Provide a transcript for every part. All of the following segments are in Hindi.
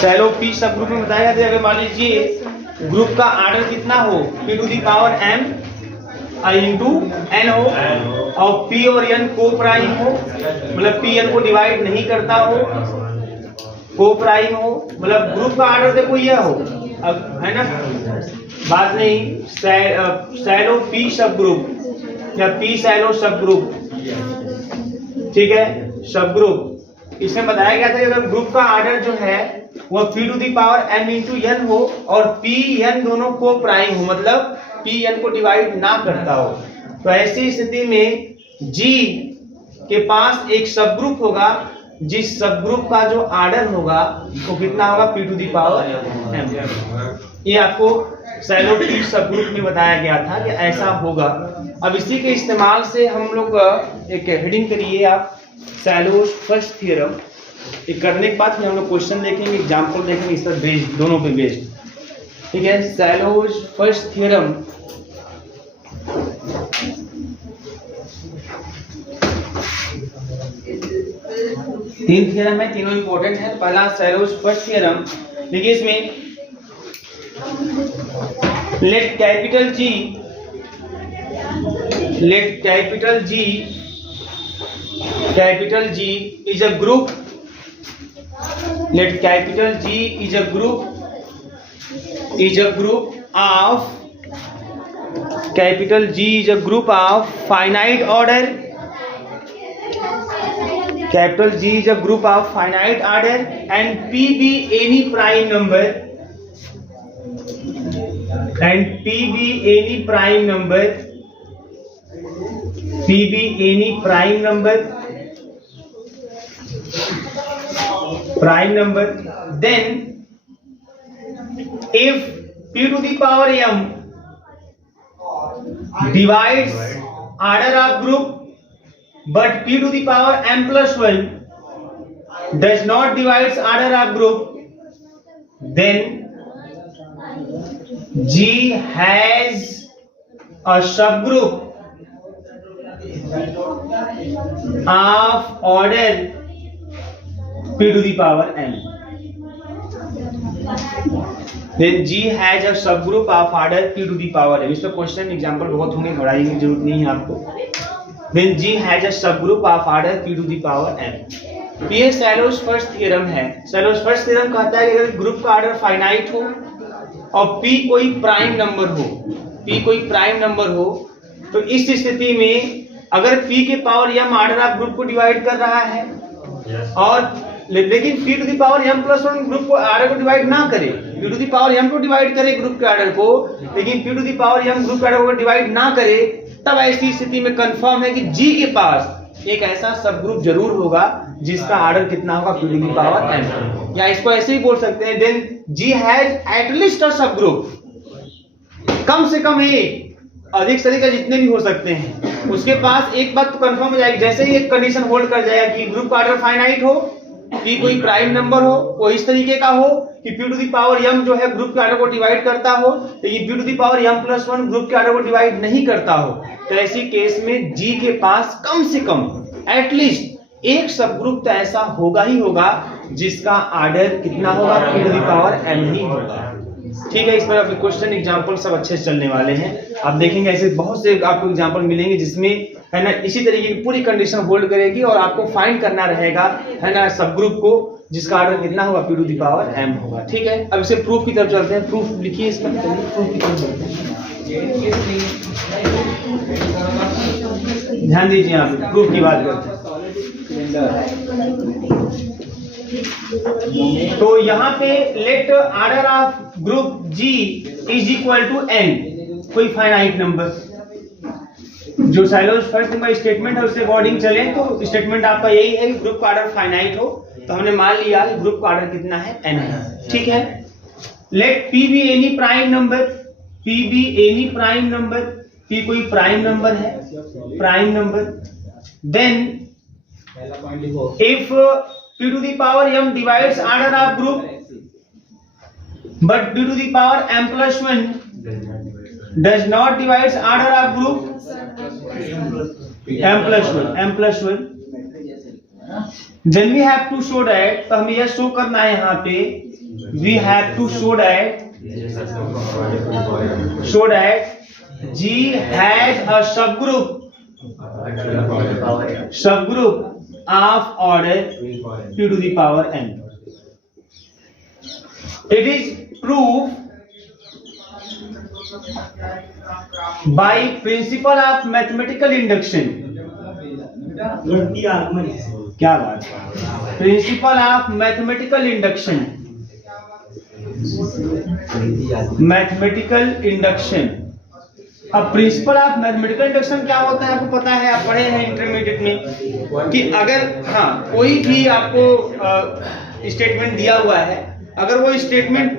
शैलो पी सब ग्रुप में बताया जाता है। अगर मान लीजिए ग्रुप का आर्डर कितना हो, p to the power m into n हो और p और n को प्राइम हो, मतलब p n को डिवाइड नहीं करता हो, को प्राइम हो, मतलब ग्रुप का आर्डर देखो ये हो, अब है ना बात नहीं। शैलो पी सब ग्रुप या पी शैलो सब ग्रुप, ठीक है, सब ग्रुप। इसमें बताया गया था कि अगर ग्रुप का आर्डर जो है वह p to the power m into n हो और p n दोनों को प्राइम हो, मतलब p n को डिवाइड ना करता हो, तो ऐसी स्थिति में G के पास एक सब ग्रुप होगा, जिस सब ग्रुप का जो आर्डर होगा वो कितना होगा, p to the power m। ये आपको शैलो पी सब ग्रुप में बताया गया था कि ऐसा होगा। अब इसी के इस्तेमाल से हम लोग एक हेडिंग करिए आप, शैलोज फर्स्ट थ्योरम। ये करने के बाद हम लोग क्वेश्चन देखेंगे, एग्जांपल देखेंगे, इस पर बेस्ड, दोनों पे बेस्ड, ठीक है। शैलोज फर्स्ट थ्योरम, तीन थ्योरम है, तीनों इंपॉर्टेंट है। पहला शैलोज फर्स्ट थ्योरम, देखिए इसमें let capital G is a group, let capital G is a group of, capital G is a group of finite order, capital G is a group of finite order and P be any prime number, and P be any prime number, P be any prime number, then if P to the power m divides order of group but P to the power m plus 1 does not divides order of group, then G has a subgroup of order P to the power n. Then G has a subgroup of order P to the power n. इस पर क्वेश्चन एग्जाम्पल बहुत होंगे, घबराने की जरूरत नहीं है आपको। Then G has a subgroup of order P to the power n. ये शैलोज फर्स्ट थ्योरम है। शैलोज फर्स्ट थ्योरम कहता है कि अगर ग्रुप का ऑर्डर फाइनाइट हो और P कोई प्राइम नंबर हो, तो इस स्थिति में अगर P के power m order of group को डिवाइड कर रहा है और लेकिन P to the power m plus 1 group को ऑर्डर को डिवाइड ना करे, P to the power m को डिवाइड करे ग्रुप के ऑर्डर को, लेकिन P to the power m group के ऑर्डर को डिवाइड ना करे, तब ऐसी स्थिति में कंफर्म है कि G के पास एक ऐसा सब ग्रुप जरूर होगा जिसका ऑर्डर कितना होगा, P to the power m। या इसको ऐसे ही बोल सकते हैं, then G has at least a subgroup, कम से कम एक, अधिक से अधिक जितने भी हो सकते हैं, उसके पास एक बात तो कंफर्म हो जाएगी, जैसे ही एक कंडीशन होल्ड कर जाएगा कि ग्रुप का ऑर्डर फाइनाइट हो, P कोई प्राइम नंबर हो, वो इस तरीके का हो कि P to the power m जो है ग्रुप के ऑर्डर को डिवाइड करता हो, लेकिन P to the power m plus 1 group के ऑर्डर को डिवाइड नहीं करता हो, तो ऐसी केस में G के पास कम से कम एटलीस्ट एक सब ग्रुप तो ऐसा होगा ही होगा जिसका ऑर्डर कितना होगा, P to the power m ही होगा। ठीक है, इस पर आपके क्वेश्चन एग्जांपल सब अच्छे से चलने वाले हैं। आप देखेंगे ऐसे बहुत से आपको एग्जांपल मिलेंगे जिसमें है ना इसी तरीके की पूरी कंडीशन होल्ड करेगी और आपको फाइंड करना रहेगा है ना सब ग्रुप को जिसका ऑर्डर कितना होगा, P to the power m होगा। ठीक है, अब इसे प्रूफ की तरफ चलते हैं। प्रूफ लिखिए इसका, चलिए प्रूफ की तरफ चलते हैं। ध्यान दीजिए, आप प्रूफ की बात करते हैं। तो यहाँ पे let order of group G is equal to n, कोई फाइनाइट नंबर। जो शैलोज फर्स्ट नंबर स्टेटमेंट है उससे अकॉर्डिंग चले तो स्टेटमेंट आपका यही है कि ग्रुप का ऑर्डर फाइनाइट हो, तो हमने मान लिया कि ग्रुप का ऑर्डर कितना है, n है। ठीक है, let P be any prime number, P be any prime number, P कोई प्राइम नंबर है, prime number, then if P to the power m divides order of group but P to the power m plus 1 does not divides order of group m plus 1 then we have to show that, तो हमें यह शो करना है यहाँ पे we have to show that G has a subgroup of order p to the power n. It is proved by principle of mathematical induction. क्या बात है? Principal of mathematical induction. Mathematical induction. अब प्रिंसिपल ऑफ मैथमेटिकल इंडक्शन क्या होता है आपको पता है, आप पढ़े हैं इंटरमीडिएट में कि अगर कोई भी आपको स्टेटमेंट दिया हुआ है, अगर वो स्टेटमेंट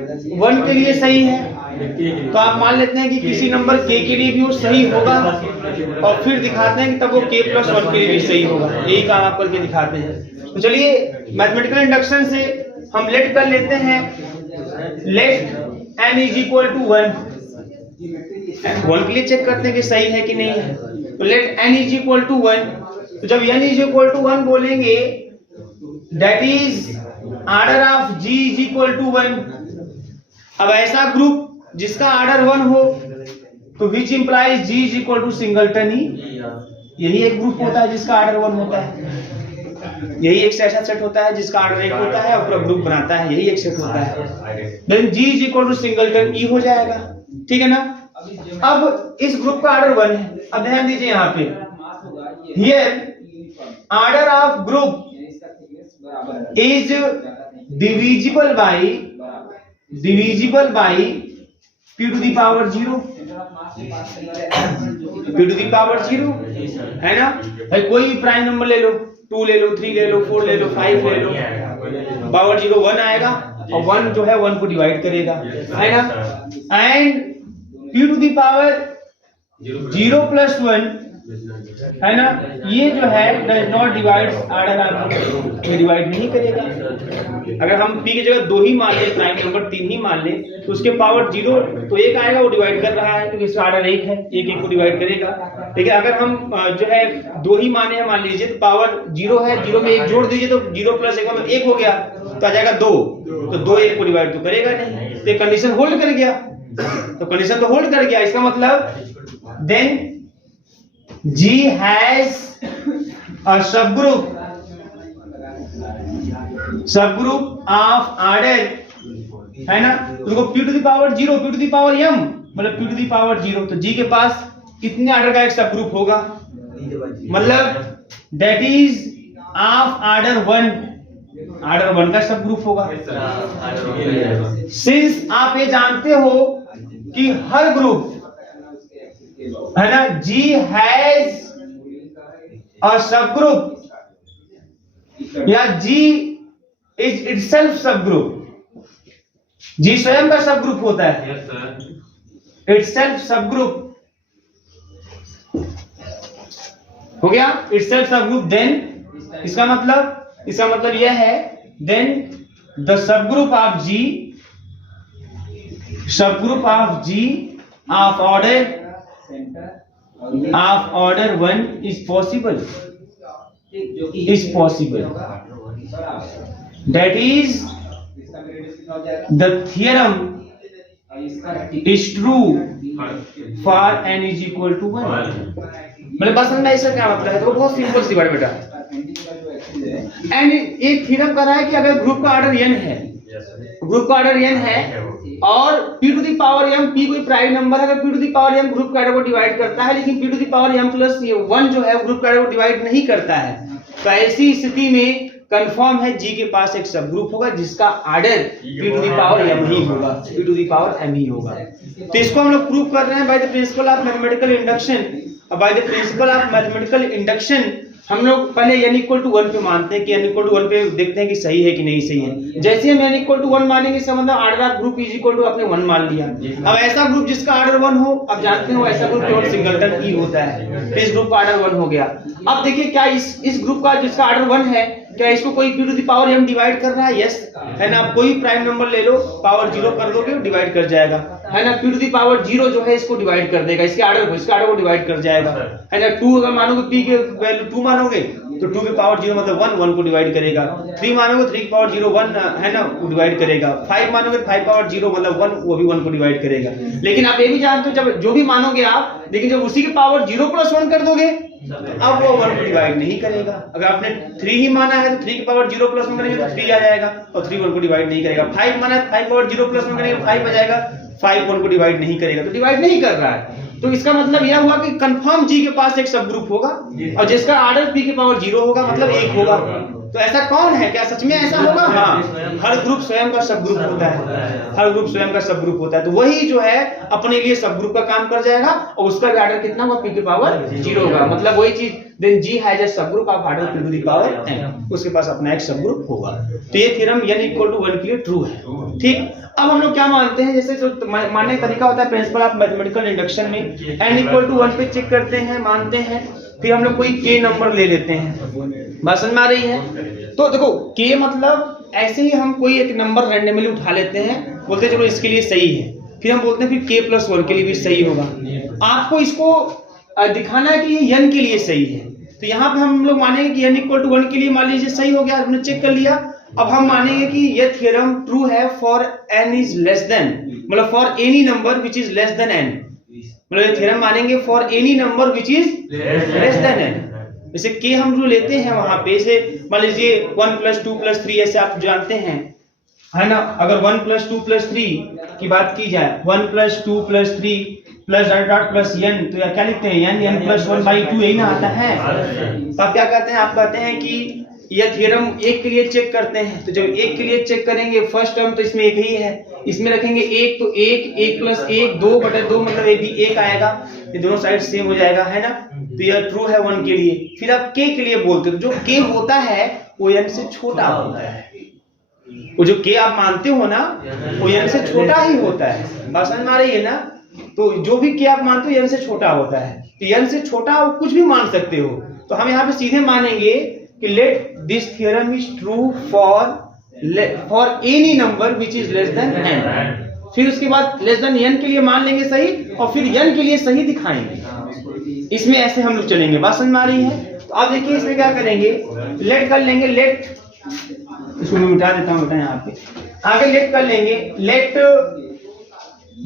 1 के लिए सही है तो आप मान लेते हैं कि किसी नंबर k के लिए भी वो सही होगा, और फिर दिखाते हैं कि तब वो k + 1 के लिए भी सही होगा। यही काम आप करके दिखाते हैं। तो चलिए मैथमेटिकल इंडक्शन से हम लेट कर लेते हैं, लेट n = 1 के लिए चेक करते हैं कि सही है कि नहीं है। तो लेट n = 1, तो जब n = 1 बोलेंगे that is order of g = 1। अब ऐसा ग्रुप जिसका ऑर्डर 1 हो तो विच इंप्लाइज g = सिंगलटन ही, यही एक ग्रुप होता है जिसका ऑर्डर 1 होता है। यही एक ऐसा सेट होता है जिसका ऑर्डर 1 होता है और पूरा ग्रुप बनाता है, यही एक सेट होता है। देन g = सिंगलटन ई हो जाएगा, ठीक है ना। अब इस ग्रुप का ऑर्डर 1 है। अब ध्यान दीजिए यहाँ पे, here order of group is divisible by p to the power 0, p to the power 0 है ना भाई। कोई भी प्राइम नंबर ले लो, 2 ले लो, 3 ले लो, 4 ले लो, 5 ले लो, पावर 0 1 आएगा और 1 जो है 1 को डिवाइड करेगा, है ना। And p to the power 0 + 1 है ना, ये जो है does not divide order of, divide नहीं करेगा। अगर हम p की जगह 2 ही मान ले, प्राइम नंबर 3 ही मान ले, तो उसके पावर 0 तो 1 आएगा, वो डिवाइड कर रहा है क्योंकि इसका ऑर्डर 1 है, 1 को डिवाइड करेगा। ठीक है, अगर हम जो है 2 ही माने हैं मान लीजिए, तो पावर 0 है, 0 में 1 जोड़ दीजिए तो 0 + 1 मतलब 1 हो गया, तो आ जाएगा 2, तो 2 1 को डिवाइड तो करेगा नहीं, तो कंडीशन होल्ड कर गया। तो कंडीशन तो होल्ड कर गया, इसका मतलब then G has a subgroup of order, है ना। तुमको p to the power 0, p to the power m मतलब p to the power 0, तो G के पास कितने ऑर्डर का एक सब ग्रुप होगा, मतलब that is of order 1, order 1 का सब ग्रुप होगा। सिंस आप ये जानते हो कि हर ग्रुप है ना G has a subgroup या G is itself subgroup, G स्वयं का सबग्रुप होता है, itself subgroup हो गया, itself subgroup। देन इसका मतलब यह है then the subgroup of G of order 1 is possible, that is the theorem is true for n = 1। मतलब बस समझना इसका क्या मतलब है, तो बहुत सिंपल सी बात बेटा। एंड एक थ्योरम कर रहा है कि अगर ग्रुप का ऑर्डर n है, और p to the power m, p कोई प्राइम नंबर है, अगर p to the power m group का ऑर्डर को डिवाइड करता है, लेकिन p to the power m + 1 जो है ग्रुप का ऑर्डर को डिवाइड नहीं करता है, तो ऐसी स्थिति में कंफर्म है G के पास एक सब ग्रुप होगा जिसका order p to the power m ही होगा, p to the power m ही होगा। तो इसको हम लोग प्रूव कर रहे हैं by the principle of mathematical induction. अब by the principle of mathematical induction हम लोग पहले n = 1 पे मानते हैं कि n = 1 पे देखते हैं कि सही है कि नहीं सही है। जैसे हम n = 1 मानेंगे, इसका मतलब ऑर्डर ऑफ ग्रुप अपने 1 मान लिया। अब ऐसा ग्रुप जिसका ऑर्डर 1 हो, अब जानते हो ऐसा ग्रुप केवल सिंगलटन ही होता है, तो इस ग्रुप का ऑर्डर 1 हो गया। अब देखिए क्या इस ग्रुप का जिसका ऑर्डर 1 है, क्या इसको कोई p to the power m divide कर रहा है? यस, है ना। आप कोई प्राइम नंबर ले लो, पावर 0 कर दोगे, डिवाइड कर जाएगा, है ना। p टू द पावर 0 जो है इसको डिवाइड कर देगा, इसके आर्डर को डिवाइड कर जाएगा, है ना। 2 अगर मानोगे, p के वैल्यू 2 मानोगे तो 2 की पावर 0 मतलब 1 को डिवाइड करेगा। 3 मानोगे 3 की पावर 0 1, है ना, वो डिवाइड करेगा। 5 मानोगे 5 पावर 0 मतलब 1, वो भी 1 को डिवाइड करेगा। लेकिन आप ये भी जानते हो, जब जो भी मानोगे आप, लेकिन जब उसी की पावर 0 + 1 कर दोगे अब वो 1 को डिवाइड नहीं करेगा। अगर आपने 3 ही माना है तो 3 की पावर 0 + 1 करेंगे तो 3 आ जाएगा और 3 1 को डिवाइड नहीं करेगा। 5 माना है 5 पावर 0 + 1 करेंगे तो 5 आ जाएगा, 5 1 को डिवाइड नहीं करेगा, तो डिवाइड नहीं कर रहा है। तो इसका मतलब यह हुआ कि कंफर्म जी के पास एक सब ग्रुप होगा और जिसका आर्डर p की पावर 0 होगा, मतलब 1 होगा। तो ऐसा कौन है? क्या सच में ऐसा होगा? हाँ, हर ग्रुप स्वयं का सब ग्रुप होता है, हर ग्रुप स्वयं का सब ग्रुप होता है। तो वही जो है अपने लिए सब ग्रुप का काम कर जाएगा और उसका भी आर्डर कितना होगा? p की पावर 0 होगा, मतलब वही चीज। Then g has a subgroup of order p to the power n, उसके पास अपना एक सब ग्रुप होगा। तो ये थ्योरम n = 1 के लिए ट्रू है। ठीक, अब हम लोग क्या मानते हैं, जैसे जो मानने का तरीका होता है प्रिंसिपल ऑफ मैथमेटिकल इंडक्शन में, n = 1 पे चेक करते हैं, मानते हैं, फिर हम लोग कोई k नंबर ले लेते हैं। बात समझ में आ रही है? तो देखो k मतलब ऐसे ही हम कोई एक नंबर रैंडमली उठा लेते हैं, बोलते हैं चलो इसके लिए सही है, फिर हम बोलते हैं फिर k + 1 के लिए भी सही होगा। आपको इसको दिखाना है कि ये n के लिए सही है, तो यहाँ पे हम लोग मानेंगे कि n = 1 के लिए मान लीजिए सही हो गया, हमने चेक कर लिया। अब हम मानेंगे कि ये थ्योरम ट्रू है for n is less than, मतलब for any number which is less than n, मतलब ये थ्योरम मानेंगे for any number which is less than n। जैसे k हम जो लेते हैं वहां पे, से मान लीजिए 1 + 2 + 3, ऐसे आप जानते हैं, है ना। अगर 1 + 2 + 3 की बात की जाए, 1 + 2 + 3 + n, तो क्या लिखते हैं? n + 1/2, यही ना आता है। तो आप क्या कहते हैं? आप कहते हैं कि यह थ्योरम 1 के लिए चेक करते हैं, तो जब 1 के लिए चेक करेंगे, फर्स्ट टर्म तो इसमें 1 ही है, इसमें रखेंगे 1, तो 1 + 1 2/2 मतलब ये भी 1 आएगा, ये दोनों साइड सेम हो जाएगा, है ना। तो यह ट्रू है 1 के लिए। फिर आप k के लिए बोलते हो, जो k होता है वो n से छोटा होता है, वो जो k आप मानते हो ना वो n से छोटा ही होता है। बात समझ में आ रही है ना? तो जो भी k आप मानते हो n से छोटा होता है, तो n से छोटा आप कुछ भी मान सकते हो। तो हम यहाँ पे सीधे मानेंगे कि let this theorem is true for any number which is less than n। फिर उसके बाद लेस देन n के लिए मान लेंगे सही, और फिर n के लिए सही दिखाएंगे। इसमें ऐसे हम लोग चलेंगे। बात समझ में आ रही है? तो आप देखिए इसमें क्या करेंगे, लेट कर लेंगे, लेट, इसको मैं मिटा देता हूँ बेटा यहाँ पे, आगे लेट कर लेंगे, let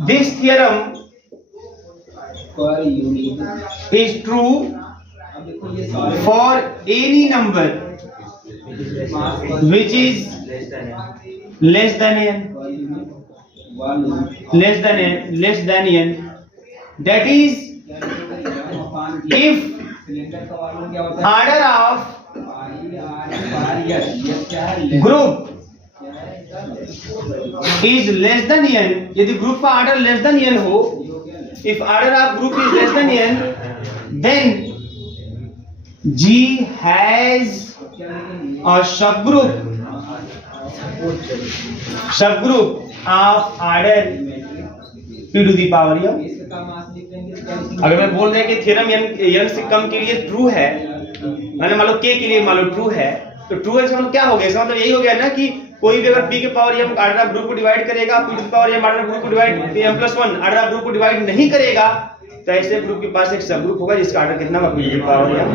this theorem is true for any number which is less than n, that is if order of group is less than n, यदि ग्रुप का ऑर्डर लेस देन n हो, if order of group is less than n, then G has a subgroup of order p to the power m। अगर मैं बोल रहा है कि थ्योरम n से कम के लिए ट्रू है, मैंने मान लो k के लिए मान लो ट्रू है, तो ट्रू है मतलब क्या हो गया? इसका मतलब यही हो गया ना कि कोई भी अगर p के power m order of group को डिवाइड करेगा, p to the power m order of group को divide m + 1 order of group को डिवाइड नहीं करेगा, तो ऐसे ग्रुप के पास एक सब ग्रुप होगा जिसका ऑर्डर कितना होगा? p to the power m।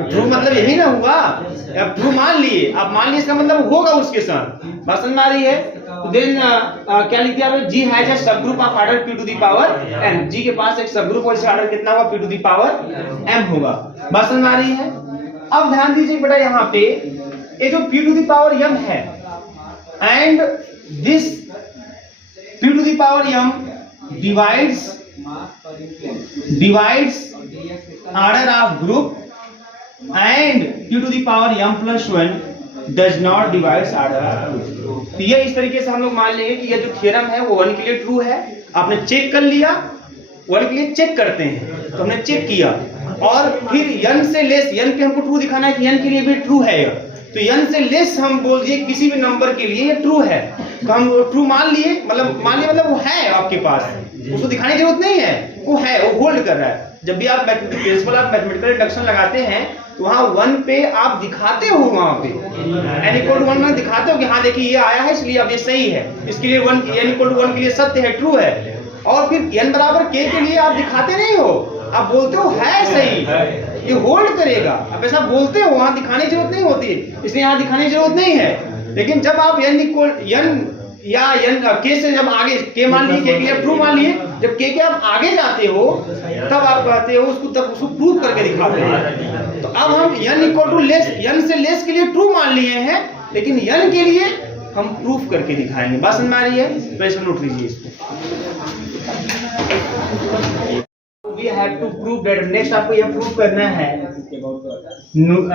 True मतलब यही ना हुआ, अब ट्रू मान लिए, आप मान लिए, इसका मतलब होगा उसके साथ। बात समझ में आ रही है? तो देन क्या लिख दिया? G has a subgroup of order p to the power m, G के पास एक सब ग्रुप और इसका ऑर्डर कितना होगा? p to the power m होगा। बात समझ में आ रही है? अब ध्यान दीजिए बेटा, यहाँ पे ये जो p to the power m है and this p to the power m divides order of group and p to the power m + 1 does not divides order of group। तो ये इस तरीके से हम लोग मान लेंगे कि ये जो थ्योरम है वो 1 के लिए ट्रू है। आपने चेक कर लिया, 1 के लिए चेक करते हैं, तो हमने चेक किया, और फिर n से लेस, n पे हमको ट्रू दिखाना है कि n के लिए भी ट्रू है, तो n से लेस हम बोल दिए किसी भी नंबर के लिए ये ट्रू है, तो हम ट्रू मान लिए, मतलब वो है आपके पास, उसको दिखाने की जरूरत नहीं है, वो है, वो होल्ड कर रहा है। जब भी आप प्रिंसिपल ऑफ मैथमेटिकल इंडक्शन लगाते हैं तो वहाँ 1 पे आप दिखाते हो, वहाँ पे n = 1 में दिखाते हो कि हाँ देखिए ये आया है इसलिए अब ये सही है, इसके लिए n = 1 के लिए सत्य है, ट्रू है। और फिर n बराबर k के लिए आप दिखाते नहीं हो, आप बोलते हो है सही, ये होल्ड करेगा, आप ऐसा बोलते हो, वहाँ दिखाने की जरूरत नहीं होती है, इसलिए यहाँ दिखाने की जरूरत नहीं है। लेकिन जब आप n या k से जब आगे k मान लिए, k के लिए ट्रू मान लिए, जब k के आप आगे जाते हो तब आप कहते हो उसको, तब उसको प्रूव करके दिखाते हैं। तो अब हम n से लेस के लिए ट्रू मान लिए हैं, लेकिन n के लिए हम प्रूफ करके दिखाएंगे। बात समझ में आ रही है? वैसे नोट लीजिए इसको। We have to prove that, next आपको यह प्रूव करना है,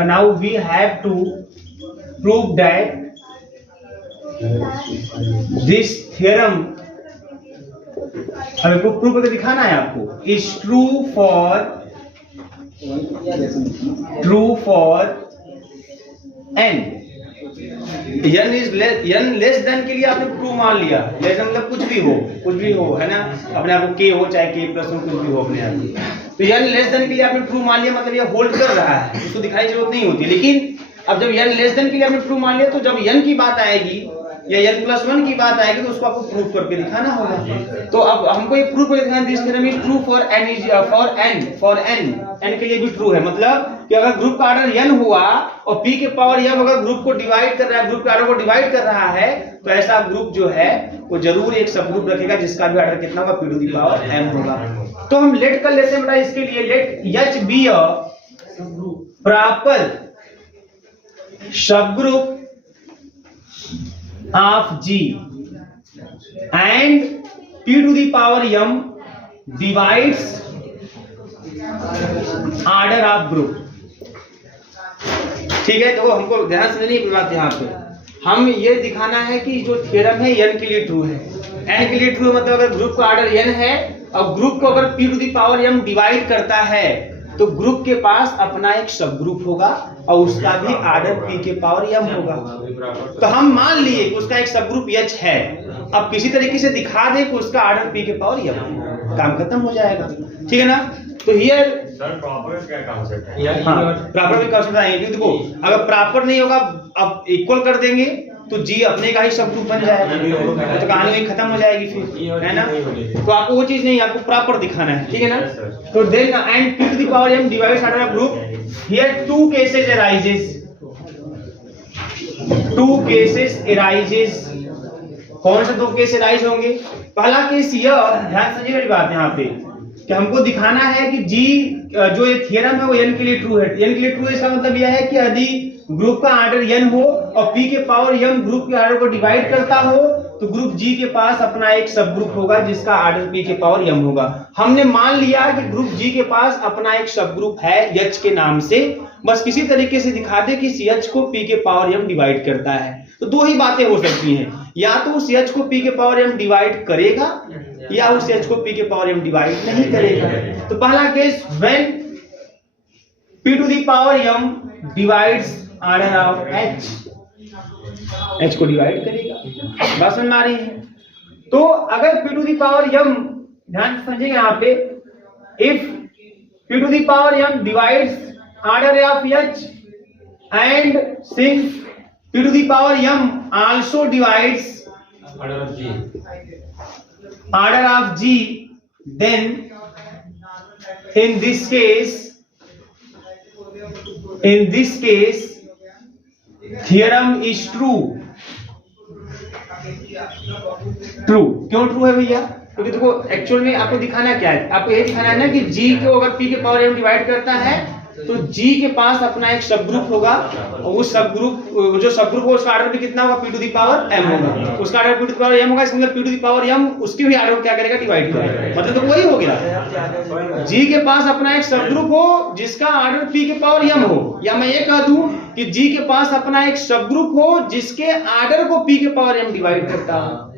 now we have to prove that this theorem, हमें को प्रूव करके दिखाना है आपको, is true for n n less than के लिए आपने प्रूव मान लिया, लेस मतलब कुछ भी हो है ना, अपने आप को k हो चाहे k प्लस कुछ भी हो अपने आप, तो n लेस देन के लिए आपने प्रूव मान लिया, मतलब ये होल्ड कर रहा है, उसको दिखाने की जरूरत नहीं होती। लेकिन अब जब n लेस देन के लिए आपने प्रूव मान लिया, तो जब n की बात आएगी या n+1 की बात आएगी तो उसको आपको प्रूव करके दिखाना होगा। तो अब हमको ये प्रूव करके दिखाना, this theorem is true for n के लिए भी ट्रू है, मतलब कि अगर ग्रुप का ऑर्डर n हुआ और p के पावर m अगर ग्रुप को डिवाइड कर रहा है, ग्रुप के ऑर्डर को डिवाइड कर रहा है, तो ऐसा ग्रुप जो है वो जरूर एक सब ग्रुप रखेगा जिसका भी ऑर्डर कितना होगा, p to the power m होगा। तो हम लेट कर लेते हैं बेटा इसके लिए, let h be a proper subgroup of G and p to the power m divides order of group। ठीक है, तो हमको ध्यान से नहीं बात, यहाँ पे हम ये दिखाना है कि जो थ्योरम है n के लिए ट्रू है, n के लिए ट्रू है, मतलब अगर ग्रुप का ऑर्डर n है और ग्रुप को अगर p to the power m divide करता है तो ग्रुप के पास अपना एक सब ग्रुप होगा और उसका भी ऑर्डर p के पावर m होगा। तो हम मान लिए कि उसका एक सब ग्रुप h है, अब किसी तरीके से दिखा दे कि उसका ऑर्डर p के पावर m, काम खत्म हो जाएगा। ठीक है ना? तो हियर सर प्रॉपर क्या कांसेप्ट है? प्रॉपर भी कांसेप्ट आएंगे। देखो अगर प्रॉपर नहीं होगा, अब इक्वल कर देंगे तो जी अपने का ही सब ग्रुप बन जाएगा, तो कहानी वही खत्म हो जाएगी फिर, है ना? तो आपको वो चीज नहीं, आपको प्रॉपर दिखाना है। ठीक है ना? तो then and p to the power m divides order of group. Here two cases arises. कौन से दो केस अराइज होंगे? पहला केस यह, ध्यान समझिए मेरी बात यहाँ पे, कि हमको दिखाना है कि जी जो ये थ्योरम है वो n के लिए ट्रू है। n के लिए ट्रू है इसका मतलब यह है कि यदि ग्रुप का ऑर्डर n हो और p के पावर m ग्रुप के ऑर्डर को डिवाइड करता हो तो ग्रुप G के पास अपना एक सब ग्रुप होगा जिसका ऑर्डर p के पावर m होगा। हमने मान लिया कि ग्रुप G के पास अपना एक सब ग्रुप है h के नाम से, बस किसी तरीके से दिखा दे कि CH को p के पावर m डिवाइड करता है। तो दो ही बातें हो सकती हैं, या तो उस CH को p के पावर m डिवाइड करेगा या उस h को p के पावर m डिवाइड नहीं करेगा। तो पहला case when p to the power m divides order of h को डिवाइड करेगा। बात समझ में आ रही है? तो अगर p to the power m, ध्यान से समझिएगा यहाँ पे, if p to the power m divides order of h and since p to the power m also divides order of G, then in this case theorem is true। क्यों ट्रू है भैया? क्योंकि देखो एक्चुअल में आपको दिखाना क्या है, आपको ये दिखाना है ना कि G को अगर P के पावर m डिवाइड करता है तो G के पास अपना एक सब ग्रुप होगा और उस सब ग्रुप, जो सब ग्रुप हो उसका ऑर्डर भी कितना होगा, p to the power m होगा। उसका order p to the power m होगा, इसका मतलब p to the power m उसके भी ऑर्डर को क्या करेगा, डिवाइड करेगा। मतलब तो वही हो गया, G के पास अपना एक सब ग्रुप हो जिसका ऑर्डर p के पावर m हो, या मैं ये कह दूं कि G के पास अपना एक सब ग्रुप हो जिसके ऑर्डर को p के पावर m डिवाइड करता हो।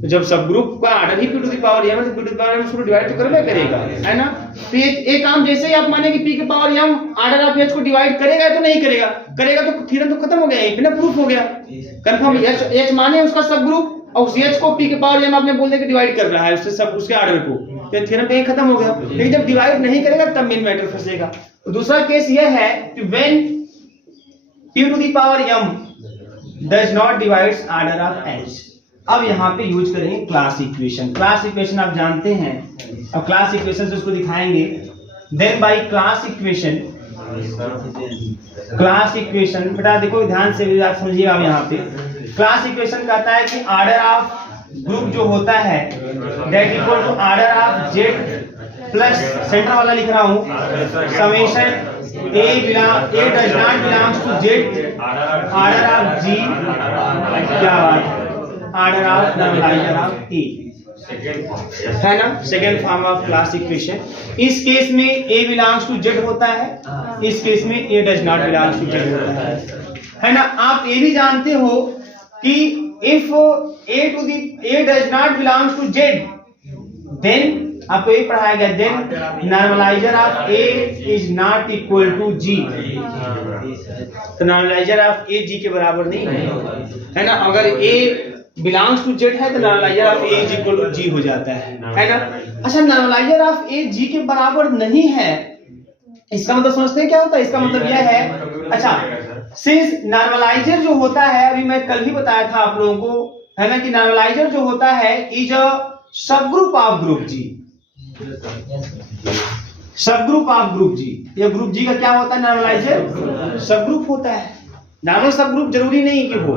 तो जब सब ग्रुप का ऑर्डर ही p to the power m है तो p to the power m उसको डिवाइड तो करबे करेगा, है ना? तो एक काम जैसे ही आप माने कि p के power m order of h को डिवाइड करेगा तो नहीं करेगा, करेगा तो थ्योरम तो खत्म हो गया, बिना प्रूफ हो गया, कंफर्म। h माने उसका सब ग्रुप और उस एच को पी के पावर एम आपने बोल दिया कि डिवाइड कर रहा है उससे सब उसके ऑर्डर को, तो थ्योरम कहीं खत्म हो गया। लेकिन जब डिवाइड नहीं करेगा तब मेन मैटर फंसेगा। तो दूसरा केस यह है कि when p to the power m does not divides order of h। अब यहाँ पे यूज करेंगे क्लास इक्वेशन। क्लास इक्वेशन आप जानते हैं, अब क्लास इक्वेशन से उसको दिखाएंगे। Then by class equation, class equation बेटा देखो ध्यान से भी आप समझिए। अब यहाँ पे क्लास इक्वेशन कहता है कि ऑर्डर ऑफ ग्रुप जो होता है that equal to order of Z plus centre वाला लिख रहा हूँ summation A does not belongs to Z order of G, क्या बात, order of normaliser of A, है ना, second form of class equation. इस केस में ए बिलोंग्स टू जेड होता है, इस केस में A does not belongs to Z होता है ना। आप ये भी जानते हो कि if A does not belongs to Z then आपको ये पढ़ाया गया, then normaliser of A is not equal to G. तो नॉर्मलाइजर ऑफ ए जी के बराबर नहीं है ना। अगर ए बिलोंग्स टू जेड है तो normaliser of A is equal to G हो जाता है ना। अच्छा, नॉर्मलाइजर ऑफ ए जी के बराबर नहीं है, इसका मतलब समझते हैं क्या होता है? इसका मतलब यह है, अच्छा सिंस नॉर्मलाइजर जो होता है, अभी मैं कल ही बताया था आप लोगों को, है ना, कि नॉर्मलाइजर जो होता है is a subgroup of group जी, सब ग्रुप ऑफ ग्रुप जी। ये ग्रुप जी का क्या होता है? नॉर्मलाइजर सब ग्रुप होता है। नॉर्मल सब ग्रुप जरूरी नहीं कि हो,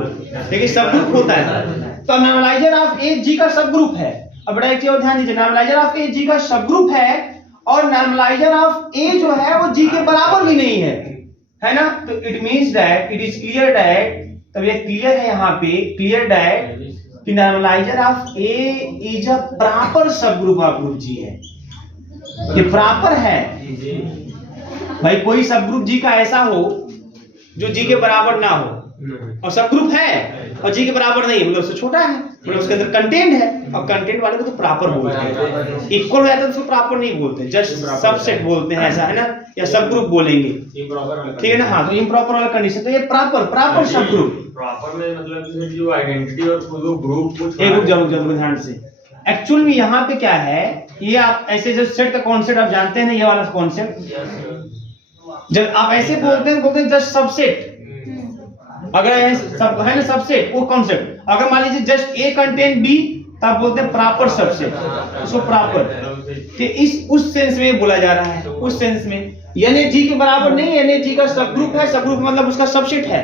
लेकिन सब ग्रुप होता है। तो नॉर्मलाइजर ऑफ ए जी का सब ग्रुप है। अब बड़ा एक चीज और ध्यान दीजिए, नॉर्मलाइजर ऑफ ए जी का सब ग्रुप है और नॉर्मलाइजर ऑफ ए जो है वो जी के बराबर भी नहीं है ना। तो it means that it is clear that, तब ये क्लियर है यहाँ पे, क्लियर दैट कि normaliser of A is a proper सब ग्रुप ऑफ ग्रुप जी है। ये प्रॉपर है भाई। कोई सब ग्रुप जी का ऐसा हो जो जी के बराबर ना हो, और सब ग्रुप है और जी के बराबर नहीं, मतलब उससे छोटा है, मतलब उसके अंदर कंटेंट है, और कंटेंट वाले को तो प्रॉपर बोलते हैं। इक्वल है तो उसको प्रॉपर नहीं बोलते, जस्ट सबसेट बोलते हैं, ऐसा है ना, या सब ग्रुप बोलेंगे, ठीक है ना। हाँ, तो इम्प्रॉपर वाला कंडीशन, तो ये प्रॉपर सब ग्रुप। प्रॉपर में मतलब जो आइडेंटिटी और जो ग्रुप, एक जरूर ध्यान से। एक्चुअल में यहाँ पे क्या है, ये आप ऐसे जो सेट का कॉन्सेप्ट आप जानते हैं ना, ये वाला कॉन्सेप्ट, जब आप ऐसे बोलते हैं जस्ट सबसेट, अगर सब है ना सबसेट वो कॉन्सेप्ट, अगर मान लीजिए जस्ट ए कंटेन बी तब बोलते हैं प्रॉपर सबसेट, उसको प्रॉपर, इस उस सेंस में बोला जा रहा है, उस सेंस में। यानी जी के बराबर नहीं, यानी जी का सब ग्रुप है, सब ग्रुप मतलब उसका सबसेट है।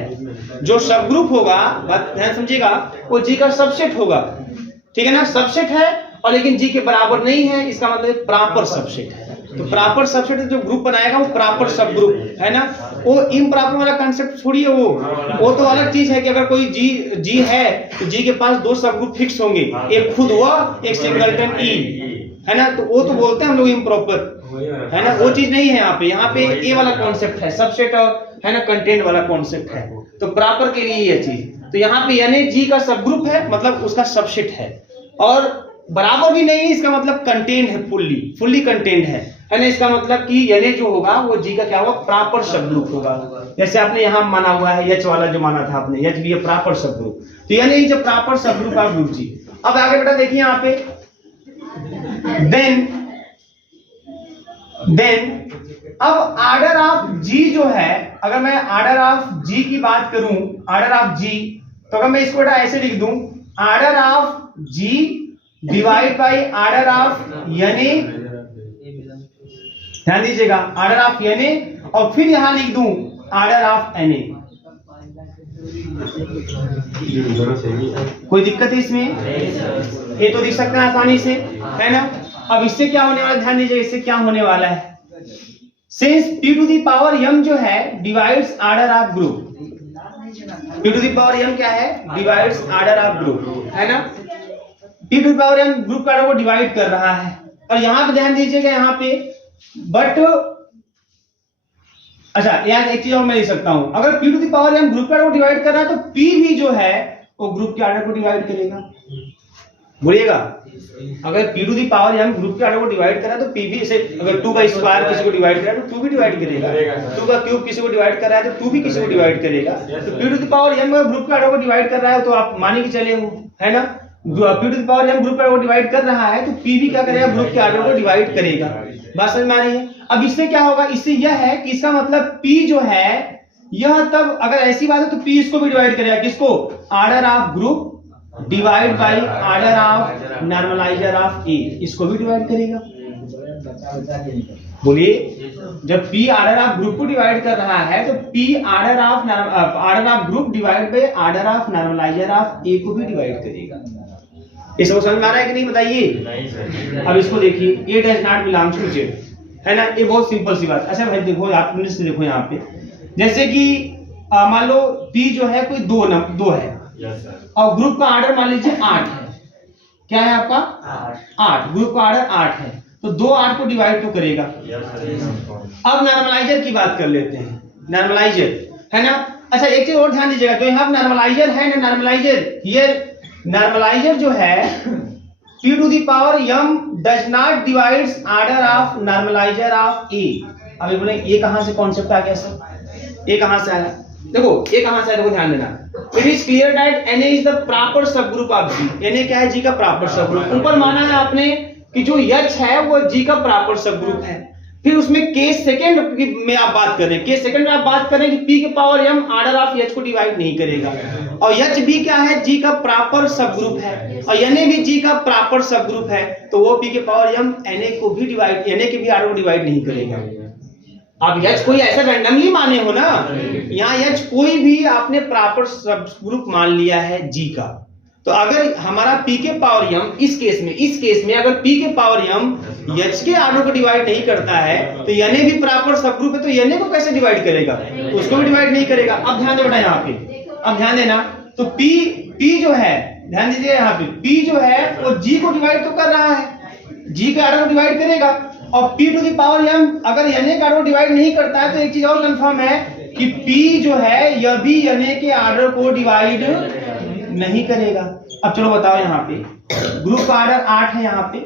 जो सब ग्रुप होगा, बात ध्यान समझिएगा, वो जी का सबसेट होगा, ठीक है ना, सबसेट है, और लेकिन जी के बराबर नहीं है, इसका मतलब प्रॉपर सबसेट है। तो प्रॉपर सबसेट जो ग्रुप बनाएगा वो प्रॉपर सब ग्रुप है ना। वो इम्प्रॉपर वाला कंसेप्ट छोड़िए, वो तो अलग चीज है कि अगर कोई जी है तो जी के पास दो सब ग्रुप फिक्स होंगे, एक खुद वह, एक सिंगलटन ई, है ना। तो वो तो बोलते हैं हम लोग इम्प्रॉपर, है ना, वो चीज नहीं है यहाँ पे। यहाँ पे ए वाला कॉन्सेप्ट है, सबसेट और है ना कंटेंट वाला कॉन्सेप्ट है। तो प्रॉपर के लिए ये चीज, तो यहाँ पे यानी जी का सब ग्रुप है, मतलब उसका सबसेट है, और बराबर भी नहीं है, इसका मतलब कंटेंट है, फुल्ली कंटेंट है ना। इसका मतलब कि यानी जो होगा वो जी का क्या होगा, प्रॉपर सब ग्रुप होगा। जैसे आपने यहाँ माना हुआ है एच वाला जो माना था आपने, एच भी प्रॉपर सब ग्रुप, तो यानी जो प्रॉपर सब ग्रुप ऑफ ग्रुप जी। अब आगे बेटा देखिए यहाँ पे, देन अब ऑर्डर ऑफ जी जो है, अगर मैं ऑर्डर ऑफ जी की बात करूं, ऑर्डर ऑफ जी, तो अगर मैं इसको बेटा ऐसे लिख दूं, order of G divide by order of यानी, ध्यान दीजिएगा, ऑर्डर ऑफ यानी, और फिर यहां लिख दूं ऑर्डर ऑफ एनए। कोई दिक्कत है इसमें? ये तो दिख सकता है आसानी से, है ना। अब इससे क्या होने वाला है, ध्यान दीजिए, इससे क्या होने वाला है, since p to the power m जो है divides order of group, p to the power m क्या है, डिवाइड्स ऑर्डर ऑफ ग्रुप, है ना। p to the power m group का ऑर्डर को डिवाइड कर रहा है, और यहां पे ध्यान दीजिएगा, यहाँ पे बट अच्छा यार एक चीज और मैं लिख सकता हूं, अगर p to the power m group का ऑर्डर को डिवाइड कर रहा है तो p भी जो है वो ग्रुप के ऑर्डर को डिवाइड करेगा। बोलिएगा, अगर p to the power m group के ऑर्डर को डिवाइड कर रहा है तो p भी, जैसे अगर 2 का स्क्वायर किसी को डिवाइड कर रहा है तो 2 भी डिवाइड करेगा, 2 का क्यूब किसी को डिवाइड कर रहा है तो 2 भी किसी को डिवाइड करेगा। तो p to the power m group के ऑर्डर को डिवाइड कर रहा है तो आप मानिए कि चले हो, है ना, P to the power m group को डिवाइड कर रहा है तो p भी क्या करेगा, ग्रुप के आर्डर को डिवाइड करेगा। बात समझ में आ रही है? अब इससे क्या होगा, इससे यह है कि इसका मतलब p जो है यह, तब अगर ऐसी बात है तो p इसको भी डिवाइड करेगा, किसको, order of group divide by order of normaliser of a, इसको भी डिवाइड करेगा। बोलिए, जब p आर्डर ऑफ ग्रुप को डिवाइड कर रहा है तो p order of group divide by order of normaliser of a को भी डिवाइड करेगा। ये समझ में आ रहा है कि नहीं, बताइए। अब इसको देखिए, a does not belongs to z, है ना, ये बहुत सिंपल सी बात। अच्छा भाई देखो, आप देखो यहाँ पे, जैसे कि मान लो p जो है कोई दो है और ग्रुप का आर्डर मान लीजिए 8 है। क्या है आपका, 8, ग्रुप का आर्डर 8 है, तो 2 8 को डिवाइड तो करेगा। अब नॉर्मलाइजर की बात कर लेते हैं, नॉर्मलाइजर, है ना। अच्छा एक चीज और ध्यान दीजिएगा, तो यहाँ नॉर्मलाइजर है ना, नॉर्मलाइजर, ये नॉर्मलाइजर जो है p to the power m does not divides order of normaliser of a। अब ये बोले ये कहां से कॉन्सेप्ट आ गया सर, ये कहां से आया, देखो ये कहां से आया, देखो ध्यान देना। It is clear that na is the proper सब ग्रुप ऑफ g। na क्या है, g का प्रॉपर सब ग्रुप। ऊपर माना है आपने कि जो h है वो g का प्रॉपर सब ग्रुप है। फिर उसमें केस सेकंड में आप बात कर रहे हैं, केस सेकंड में आप बात कर रहे हैं कि p के power m order of h को डिवाइड नहीं करेगा, और h भी क्या है, g का प्रॉपर सब ग्रुप है, और na भी g का प्रॉपर सब ग्रुप है, तो वो p के पावर m na को भी डिवाइड, na के भी आर्डर को डिवाइड नहीं करेगा। अब h कोई ऐसा रैंडमली माने हो ना, यहाँ h कोई भी आपने प्रॉपर सब ग्रुप मान लिया है g का, तो अगर हमारा p के पावर m इस केस में अगर p के पावर m h के आर्डर को डिवाइड नहीं करता है तो na भी प्रॉपर सब ग्रुप है, तो na को कैसे डिवाइड करेगा, उसको भी डिवाइड नहीं करेगा। अब ध्यान दे बेटा यहाँ पे, अब ध्यान देना, तो p जो है, ध्यान दीजिए यहाँ पे, p जो है वो g को डिवाइड तो कर रहा है, g के आर्डर को डिवाइड करेगा, और p to the power m अगर na के आर्डर को डिवाइड नहीं करता है तो एक चीज और कंफर्म है कि p जो है यह भी na के आर्डर को डिवाइड नहीं करेगा। अब चलो बताओ, यहाँ पे ग्रुप का आर्डर 8 है यहाँ पे,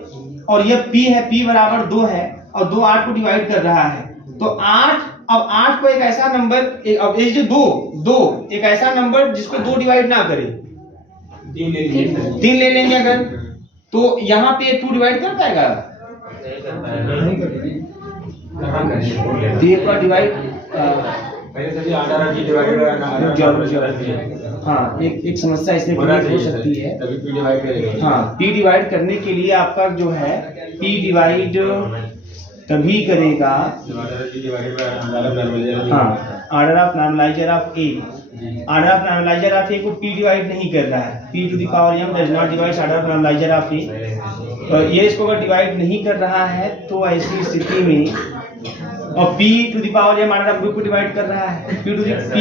और यह p है, p बराबर 2 है, और 2 8 को डिवाइड कर रहा है, तो 8, अब 8 को एक ऐसा नंबर, अब ये जो 2 एक ऐसा नंबर जिसको 2 डिवाइड ना करे, 3 ले लेंगे अगर, तो यहाँ पे 2 डिवाइड कर पाएगा, तो एक बार डिवाइड, हाँ एक समस्या इसमें हो सकती है। हाँ, p डिवाइड करने के लिए आपका जो है p डिवाइड तभी करेगा, हाँ, order of normaliser of a, order of normaliser of a को p डिवाइड नहीं कर रहा है, p to the power m does not divide order of normaliser of a, तो ये इसको अगर डिवाइड नहीं कर रहा है तो ऐसी स्थिति में, और p to the power m order of group को डिवाइड कर रहा है, p to the p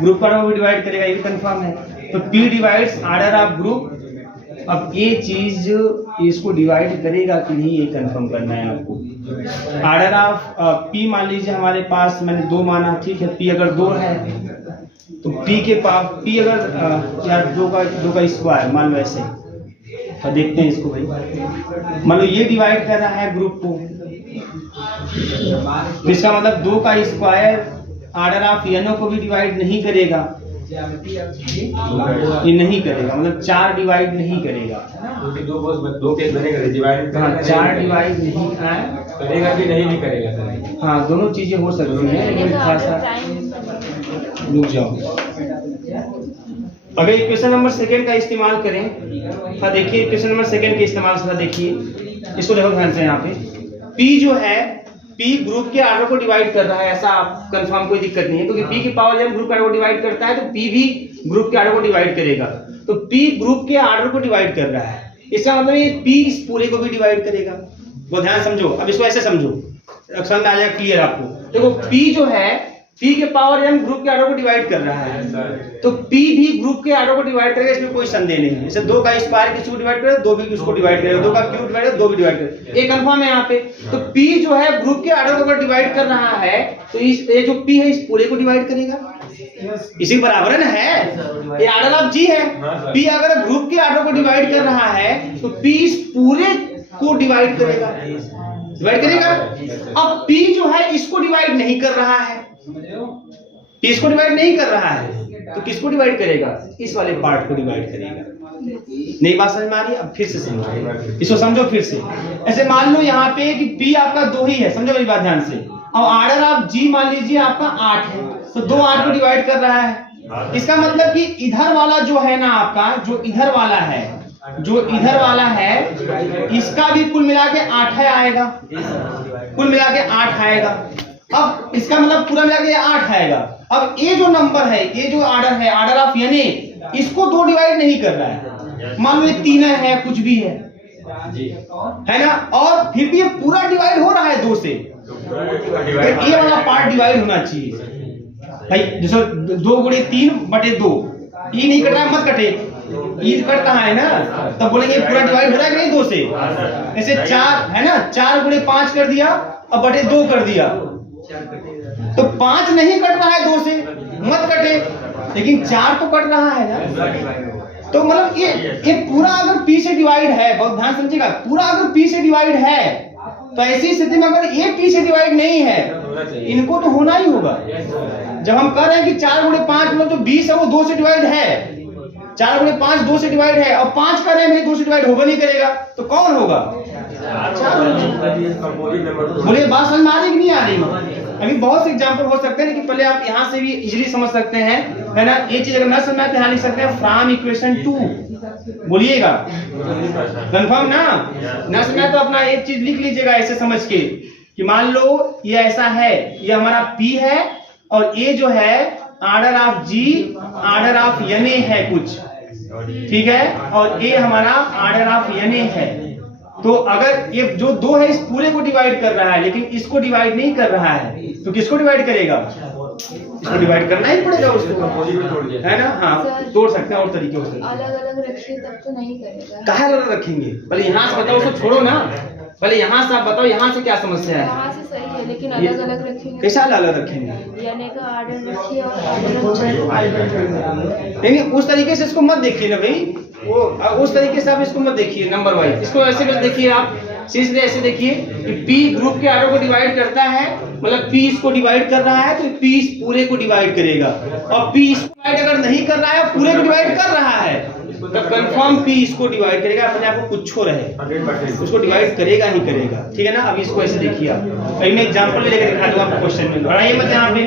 group का भी डिवाइड करेगा, ये कंफर्म है, तो p divides order of group. अब ये चीज इसको डिवाइड करेगा कि नहीं ये कंफर्म करना है आपको। आर्डर ऑफ p मान लीजिए हमारे पास, मैंने 2 माना, ठीक है, p अगर 2 है तो p के पास p अगर यार 2 का स्क्वायर मान लो ऐसे, तो देखते हैं इसको भाई, मान लो ये डिवाइड कर रहा है ग्रुप को, इसका मतलब 2 का स्क्वायर आर्डर ऑफ n को भी डिवाइड नहीं करेगा, ये नहीं करेगा, मतलब 4 डिवाइड नहीं करेगा, हाँ 4 डिवाइड नहीं करेगा कि नहीं करेगा, हाँ दोनों चीजें हो सकती हैं, लेकिन खासा रुक जाओ। अगर इक्वेशन नंबर 2 का इस्तेमाल करें, हाँ देखिए इक्वेशन नंबर 2 के इस्तेमाल से देखिए, इसको देखो ध्यान से, यहाँ पे p जो है, p ग्रुप के आर्डर को डिवाइड कर रहा है, ऐसा आप कंफर्म, कोई दिक्कत नहीं है, क्योंकि p की पावर m ग्रुप के आर्डर को डिवाइड करता है तो p भी ग्रुप के आर्डर को डिवाइड करेगा, तो p ग्रुप के आर्डर को डिवाइड कर रहा है, इसका मतलब ये p इस पूरे को भी डिवाइड करेगा। वो ध्यान समझो, अब इसको ऐसे समझो, समझ में आ जाएगा क्लियर आपको। देखो p जो है, p के पावर m ग्रुप के आर्डर को डिवाइड कर रहा है, तो p भी ग्रुप के आर्डर को डिवाइड करेगा, इसमें कोई संदेह नहीं है। जैसे 2 का स्क्वायर किसी को डिवाइड करेगा, 2 भी उसको डिवाइड करेगा, 2 का क्यूब डिवाइड करेगा, 2 भी डिवाइड करेगा, ये कंफर्म है यहाँ पे। तो p जो है ग्रुप के आर्डर को अगर डिवाइड कर रहा है तो ये जो p है इस पूरे को डिवाइड करेगा, इसी बराबर है, ये आर्डर ऑफ g है, p अगर ग्रुप के आर्डर को डिवाइड कर रहा है तो p इस पूरे को डिवाइड करेगा, अब p जो है इसको डिवाइड नहीं कर रहा है, p इसको डिवाइड नहीं कर रहा है, तो किसको डिवाइड करेगा, इस वाले पार्ट को डिवाइड करेगा। नई बात समझ में आ रही है? अब फिर से समझो, इसको समझो फिर से। ऐसे मान लो यहाँ पे कि P आपका 2 ही है, समझो मेरी बात ध्यान से, और ऑर्डर ऑफ G मान लीजिए आपका 8 है, तो 2 8 को डिवाइड कर रहा है। इसका मतलब कि इधर वाला जो है ना आपका, जो इधर वाला है, जो इधर वाला है, इसका भी कुल मिला के 8 आएगा, कुल मिला के 8 आएगा। अब इसका मतलब पूरा मिला के 8 आएगा। अब ये जो नंबर है, ये जो ऑर्डर है, ऑर्डर ऑफ यानी इसको 2 डिवाइड नहीं कर रहा है। मान लो ये 3 है, कुछ भी है ना, और फिर भी ये पूरा डिवाइड हो रहा है 2 से, तो ये वाला पार्ट डिवाइड होना चाहिए भाई। जैसे 2 गुणे 3 बटे 2, ये नहीं कट रहा है, मत कटे, ये कटता है ना, तब बोलेंगे पूरा डिवाइड हो रहा है कि नहीं 2 से। ऐसे 4 है ना, 4 गुणे 5 कर दिया और बटे 2 कर दिया, तो 5 नहीं कट रहा है 2 से, मत कटे, लेकिन 4 तो कट रहा है ना। तो मतलब ये पूरा अगर P से डिवाइड है, बहुत ध्यान समझिएगा, पूरा अगर P से डिवाइड है, तो ऐसी स्थिति में अगर ये P से डिवाइड नहीं है, इनको तो होना ही होगा। जब हम कह रहे हैं कि 4 गुणे 5 मतलब जो 20 है वो 2 से डिवाइड है, 4 गुणे 5 2 से डिवाइड है, और 5 कर रहे हैं 2 से डिवाइड होगा नहीं करेगा, तो कौन होगा? बोलिए, बात समझ में आ रही कि नहीं आ रही? अभी बहुत से एग्जांपल हो सकते हैं, लेकिन पहले आप यहाँ से भी इजीली समझ सकते हैं, है ना। ये चीज अगर न समझ में यहाँ लिख सकते हैं फ्रॉम इक्वेशन 2, बोलिएगा कंफर्म ना। न समझ तो अपना एक चीज लिख लीजिएगा ऐसे समझ के कि मान लो ये ऐसा है, ये हमारा P है, और ये जो है order of G, order of यने है कुछ, ठीक है, और ये हमारा ऑर्डर ऑफ यने है। तो अगर ये जो 2 है इस पूरे को डिवाइड कर रहा है, लेकिन इसको डिवाइड नहीं कर रहा है, तो किसको डिवाइड करेगा? इसको डिवाइड करना ही पड़ेगा उसको, है ना। हाँ, तोड़ सकते हैं और तरीके से। अलग अलग रखिए तब तो नहीं करेगा। कहाँ अलग रखेंगे? पहले यहाँ से बताओ, उसको छोड़ो ना, पहले यहाँ से आप बताओ यहाँ से क्या समस्या है। यहाँ से सही है, लेकिन अलग अलग रखेंगे। कैसा अलग रखेंगे? यानी का ऑर्डर रखिए और ऑर्डर नहीं, उस तरीके से इसको मत देखिए ना भाई, वो उस तरीके से आप इसको मत देखिए नंबर वाइज, इसको ऐसे बस देखिए आप, सीधे ऐसे देखिए कि P ग्रुप के ऑर्डर को डिवाइड करता है, मतलब P इसको डिवाइड कर रहा है, तो P इस पूरे को डिवाइड करेगा, और P इसको डिवाइड अगर नहीं कर रहा है, पूरे को डिवाइड कर रहा है, तो कंफर्म P इसको डिवाइड करेगा, अपने आप को कुछ रहे उसको डिवाइड करेगा ही करेगा, ठीक है ना। अभी इसको ऐसे देखिए आप, अभी मैं एग्जांपल भी लेकर दिखा दूंगा आपको क्वेश्चन में, बढ़ाइए मत यहाँ पे,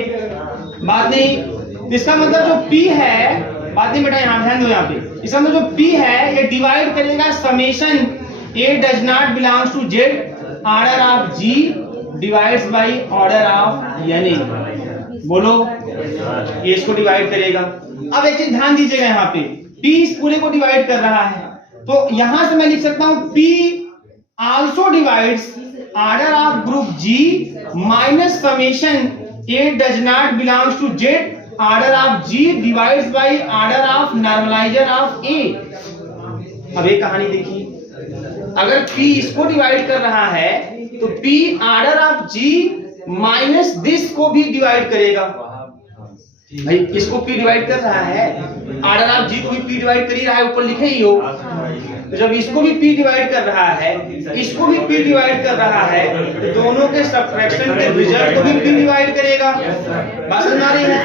बात नहीं। इसका मतलब जो P है, बात नहीं बेटा, यहाँ ध्यान दो यहाँ पे, इसका मतलब जो P है ये डिवाइड करेगा summation A does not belongs to Z, order of G divides by order of N। बोलो, ये इसको डिवाइड करेगा। अब एक चीज ध्यान दीजिएगा, यहाँ पे P इस पूरे को डिवाइड कर रहा है, तो यहां से मैं लिख सकता हूं P also divides order of group G minus summation A does not belongs to Z, order of G divides by order of normalizer of A। अब ये कहानी देखिए, अगर P इसको डिवाइड कर रहा है, तो P order of G minus this को भी डिवाइड करेगा। भाई इसको P डिवाइड कर रहा है, ऑर्डर ऑफ G को भी P डिवाइड कर ही रहा है, ऊपर लिखे ही हो। तो जब इसको भी P डिवाइड कर रहा है, इसको भी P डिवाइड कर रहा है, तो दोनों के सब्ट्रैक्शन के रिजल्ट को भी P डिवाइड करेगा। बात समझ आ रही है?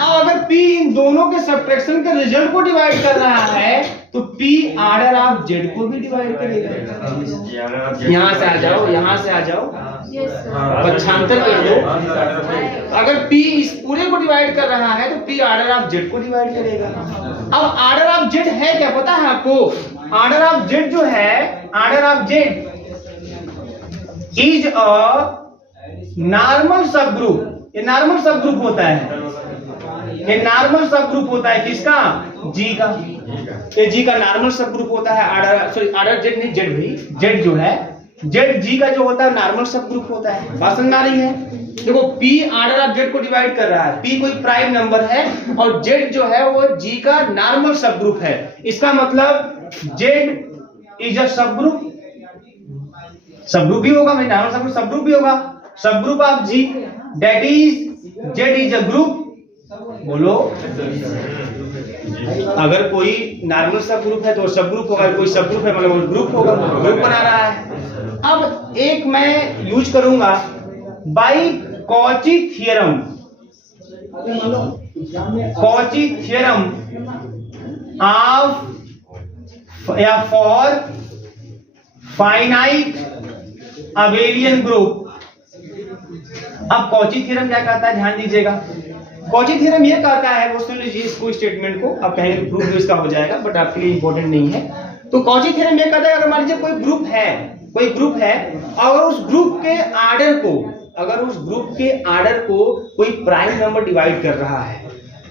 और अगर P इन दोनों के सब्ट्रैक्शन के रिजल्ट को डिवाइड कर रहा है, तो P ऑर्डर ऑफ Z को भी डिवाइड करेगा। यहाँ से आ जाओ, यहाँ से आ जाओ, पक्षांतर कर दो। अगर P इस पूरे को डिवाइड कर रहा है, तो P ऑर्डर ऑफ Z को डिवाइड करेगा। अब ऑर्डर ऑफ Z है क्या पता है आपको? ऑर्डर ऑफ Z जो है, order of Z is a normal सब ग्रुप। ये नॉर्मल सब ग्रुप होता है, ये नॉर्मल सब ग्रुप होता है किसका? G का। ये G का नॉर्मल सब ग्रुप होता है। ऑर्डर सॉरी ऑर्डर Z नहीं, Z भाई, Z जो है Z G का जो होता है नॉर्मल सब ग्रुप होता है। बात समझ आ रही है? देखो P ऑर्डर ऑफ Z को डिवाइड कर रहा है, P कोई प्राइम नंबर है, और Z जो है वो G का नॉर्मल सब ग्रुप है। इसका मतलब Z इज अ सब ग्रुप, सब ग्रुप भी होगा भाई, नॉर्मल सब ग्रुप भी होगा, सब group of G, that is Z is a group. बोलो, अगर कोई नॉर्मल सब ग्रुप है तो सब ग्रुप होगा, कोई सब ग्रुप है मतलब वो ग्रुप होगा, ग्रुप बना रहा है। अब एक मैं यूज करूंगा by Cauchy theorem, Cauchy theorem of या फॉर फाइनाइट अबेलियन ग्रुप। अब कॉची थ्योरम क्या कहता है, ध्यान दीजिएगा। कॉची थ्योरम ये कहता है, वो सुन लीजिए इसको स्टेटमेंट को, अब कहेंगे प्रूफ जो इसका हो जाएगा, बट आपके लिए इंपॉर्टेंट नहीं है। तो कॉची थ्योरम ये कहता है, अगर मान लीजिए कोई ग्रुप है और उस ग्रुप के आर्डर को कोई प्राइम नंबर डिवाइड कर रहा है,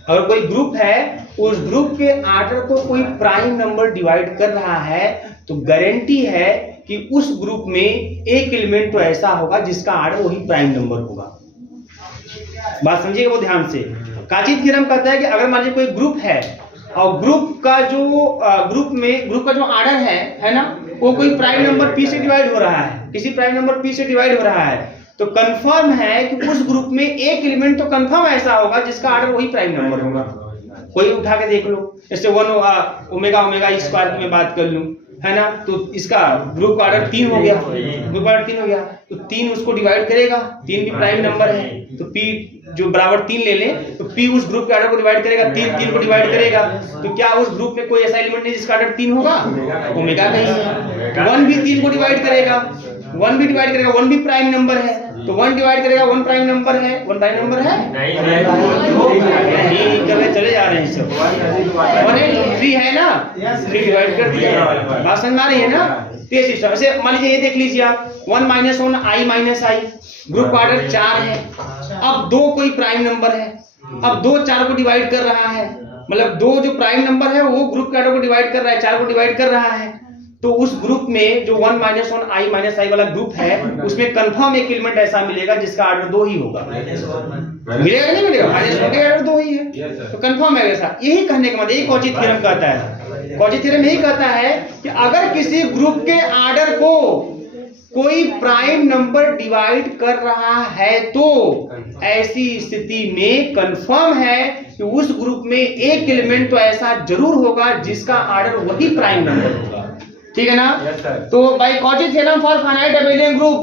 अगर कोई ग्रुप है उस ग्रुप के आर्डर को कोई प्राइम नंबर डिवाइड कर रहा है, तो गारंटी है कि उस ग्रुप में एक एलिमेंट तो ऐसा होगा जिसका आर्डर वही प्राइम नंबर होगा। बात समझिएगा वो ध्यान से। कॉची थ्योरम कहता है कि अगर मान लीजिए कोई ग्रुप है और ग्रुप का जो आर्डर है ना, वो कोई प्राइम नंबर p से डिवाइड हो रहा है, किसी प्राइम नंबर p से डिवाइड हो रहा है, तो कंफर्म है कि उस ग्रुप में एक एलिमेंट तो कंफर्म ऐसा होगा जिसका आर्डर वही प्राइम नंबर होगा। कोई उठा के देख लो, जैसे 1 ओमेगा स्क्वायर की मैं बात कर लूं, है ना, तो इसका ग्रुप का आर्डर 3 हो गया, तो 3 उसको डिवाइड करेगा, 3 भी प्राइम नंबर है, तो p जो बराबर 3 ले लें, तो p उस ग्रुप के आर्डर को डिवाइड करेगा, 3 को डिवाइड करेगा, तो क्या उस ग्रुप में कोई ऐसा एलिमेंट नहीं जिसका आर्डर 3 होगा? ओमेगा का ही है। 1 भी 3 को डिवाइड करेगा, 1 भी प्राइम नंबर है, तो 1 डिवाइड करेगा, 1 प्राइम नंबर है, 1 प्राइम नंबर है नहीं चले जा रहे हैं सब। 1 है ना, 3 डिवाइड कर दिया, बात समझ में आ रही है ना। तेज सिस्टम ऐसे मान लीजिए ये देख लीजिए आप, 1 - 1 i - i, ग्रुप का आर्डर 4 है। अब 2 कोई प्राइम नंबर है, अब 2 4 को डिवाइड कर रहा है, मतलब 2 जो प्राइम नंबर है वो ग्रुप के आर्डर को डिवाइड कर रहा है, 4 को डिवाइड कर रहा है, तो उस ग्रुप में जो 1 - 1 i - i वाला ग्रुप है, उसमें कंफर्म एक एलिमेंट ऐसा मिलेगा जिसका आर्डर 2 ही होगा। मिलेगा नहीं मिलेगा? -1 का आर्डर 2 ही है, तो कंफर्म है ऐसा। यही कहने का मतलब यही कॉची थ्योरम कहता है। कॉची थ्योरम यही कहता है कि अगर किसी ग्रुप के आर्डर को कोई प्राइम नंबर डिवाइड कर रहा है, तो ऐसी स्थिति में कंफर्म है कि उस ग्रुप में एक एलिमेंट तो ऐसा जरूर होगा जिसका आर्डर वही प्राइम नंबर होगा। ठीक है ना? तो by Cauchy theorem for finite abelian group,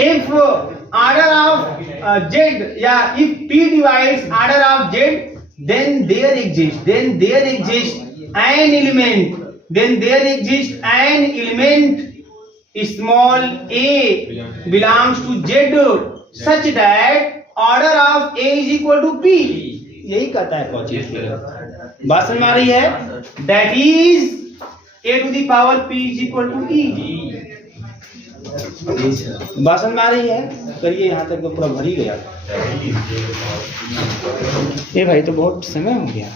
if order of z या if p divides order of z, then there exists an element small a belongs to z such that order of a is equal to p। यही कहता है कॉची थ्योरम। बात समझ में आ रही है? That is a to the power p is equal to e। बात समझ में आ रही है? करिए यहाँ तक तो पूरा भर ही गया। ये भाई तो बहुत समय हो गया।